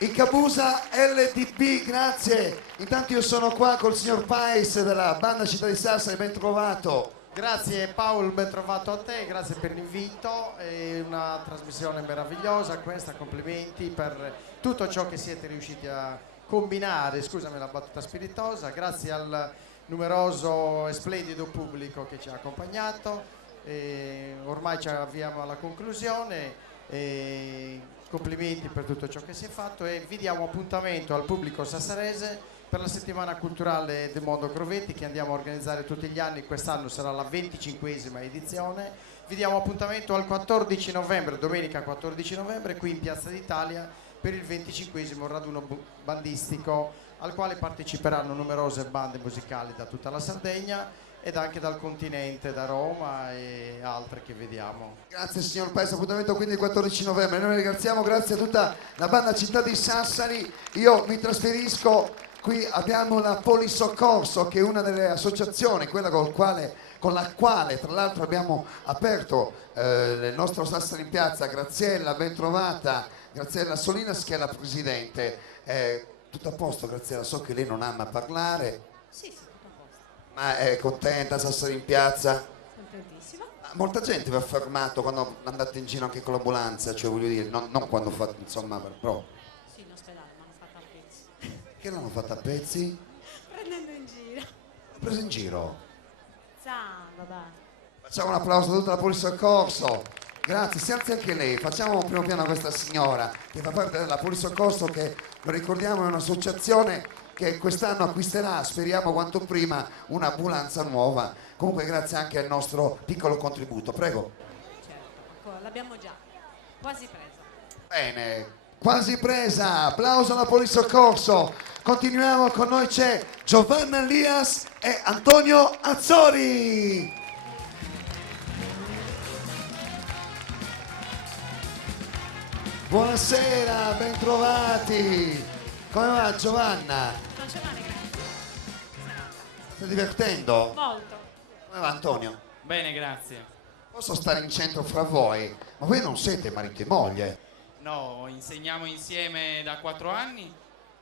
I Cabusa LDB, grazie. Intanto io sono qua col signor Pais della banda Città di Sassari, ben trovato. Grazie Paolo, ben trovato a te, grazie per l'invito, è una trasmissione meravigliosa questa, complimenti per tutto ciò che siete riusciti a combinare, scusami la battuta spiritosa, grazie al numeroso e splendido pubblico che ci ha accompagnato, ormai ci avviamo alla conclusione, complimenti per tutto ciò che si è fatto e vi diamo appuntamento al pubblico sassarese per la settimana culturale del mondo Crovetti che andiamo a organizzare tutti gli anni, quest'anno sarà la 25esima edizione. Vi diamo appuntamento al 14 novembre, domenica 14 novembre, qui in Piazza d'Italia per il 25esimo raduno bandistico al quale parteciperanno numerose bande musicali da tutta la Sardegna ed anche dal continente, da Roma e altre che vediamo. Grazie signor Paese, appuntamento quindi il 14 novembre. Noi ringraziamo, grazie a tutta la banda Città di Sassari. Io mi trasferisco. Qui abbiamo la Polisoccorso, che è una delle associazioni, quella con la quale tra l'altro abbiamo aperto il nostro Sassari in Piazza. Graziella, ben trovata. Graziella Solinas che è la presidente. Tutto a posto Graziella, so che lei non ama parlare. Sì, tutto a posto. Ma è contenta Sassari in Piazza? Contentissima. Molta gente vi ha fermato quando andate in giro anche con l'ambulanza, cioè voglio dire, non quando fate, insomma, però... Sì, in ospedale, ma hanno fatto a pezzi. Che l'hanno fatta a pezzi? Prendendo in giro. L'ho presa in giro. Vabbè. Facciamo un applauso a tutta la Polisoccorso. Grazie, si alzi anche lei. Facciamo primo piano a questa signora che fa parte della Polisoccorso, che lo ricordiamo è un'associazione che quest'anno acquisterà, speriamo quanto prima, un'ambulanza nuova. Comunque grazie anche al nostro piccolo contributo. Prego. Certo, l'abbiamo già quasi presa. Bene, quasi presa. Applauso alla Polisoccorso. Continuiamo, con noi c'è Giovanna Elias e Antonio Azzori. Buonasera, bentrovati. Come va Giovanna? Non c'è male, grazie. Stai divertendo? Molto. Come va Antonio? Bene, grazie. Posso stare in centro fra voi? Ma voi non siete marito e moglie? No, insegniamo insieme da 4 anni,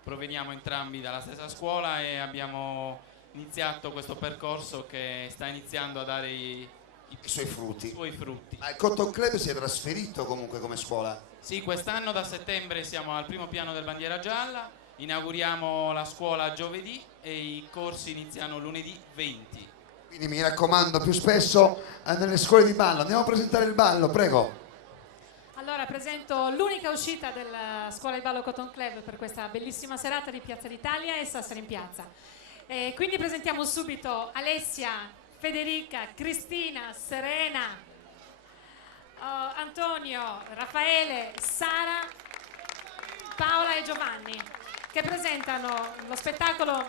proveniamo entrambi dalla stessa scuola e abbiamo iniziato questo percorso che sta iniziando a dare i suoi frutti. frutti. Il Cotton Club si è trasferito comunque come scuola? Sì, quest'anno da settembre siamo al primo piano del Bandiera Gialla, inauguriamo la scuola giovedì e i corsi iniziano lunedì 20. Quindi mi raccomando, più spesso nelle scuole di ballo. Andiamo a presentare il ballo, prego. Allora presento l'unica uscita della scuola di ballo Cotton Club per questa bellissima serata di Piazza d'Italia e Sassari in Piazza. Quindi presentiamo subito Alessia, Federica, Cristina, Serena, Antonio, Raffaele, Sara, Paola e Giovanni, che presentano lo spettacolo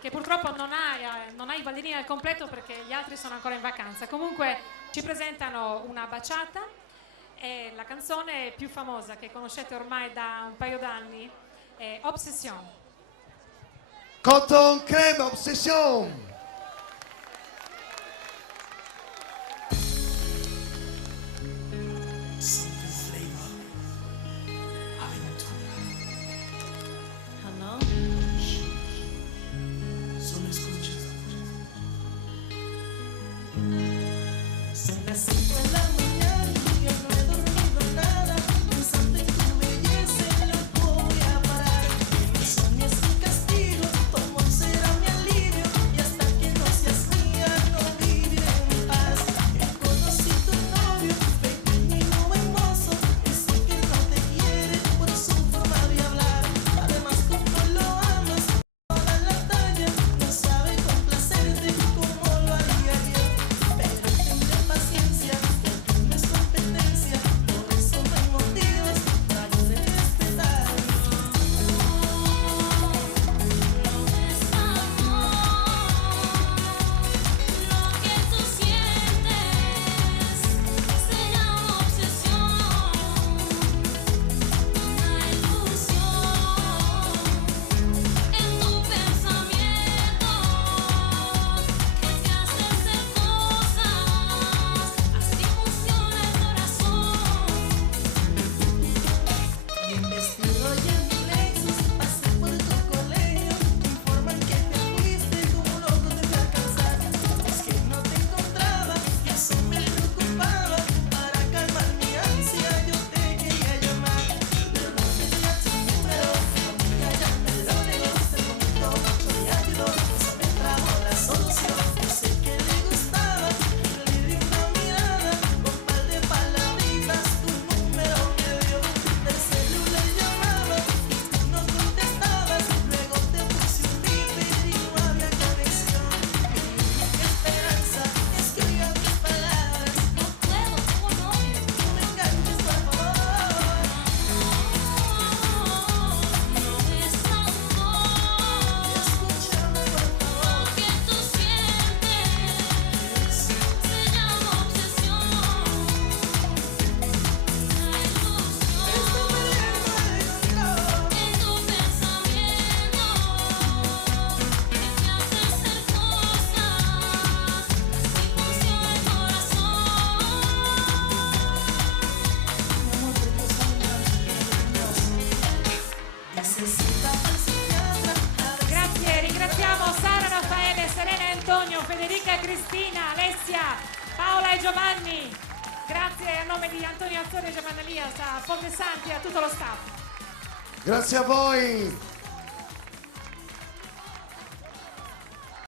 che purtroppo non ha i ballerini al completo perché gli altri sono ancora in vacanza. Comunque ci presentano una baciata e la canzone più famosa che conoscete ormai da un paio d'anni è Obsession. Cotton Club, Obsession. Y hasta Grazie, ringraziamo Sara, Raffaele, Serena e Antonio, Federica, Cristina, Alessia, Paola e Giovanni. Grazie a nome di Antonio Azzori e Giovanna Lias, a Fonte Santi e a tutto lo staff. Grazie a voi.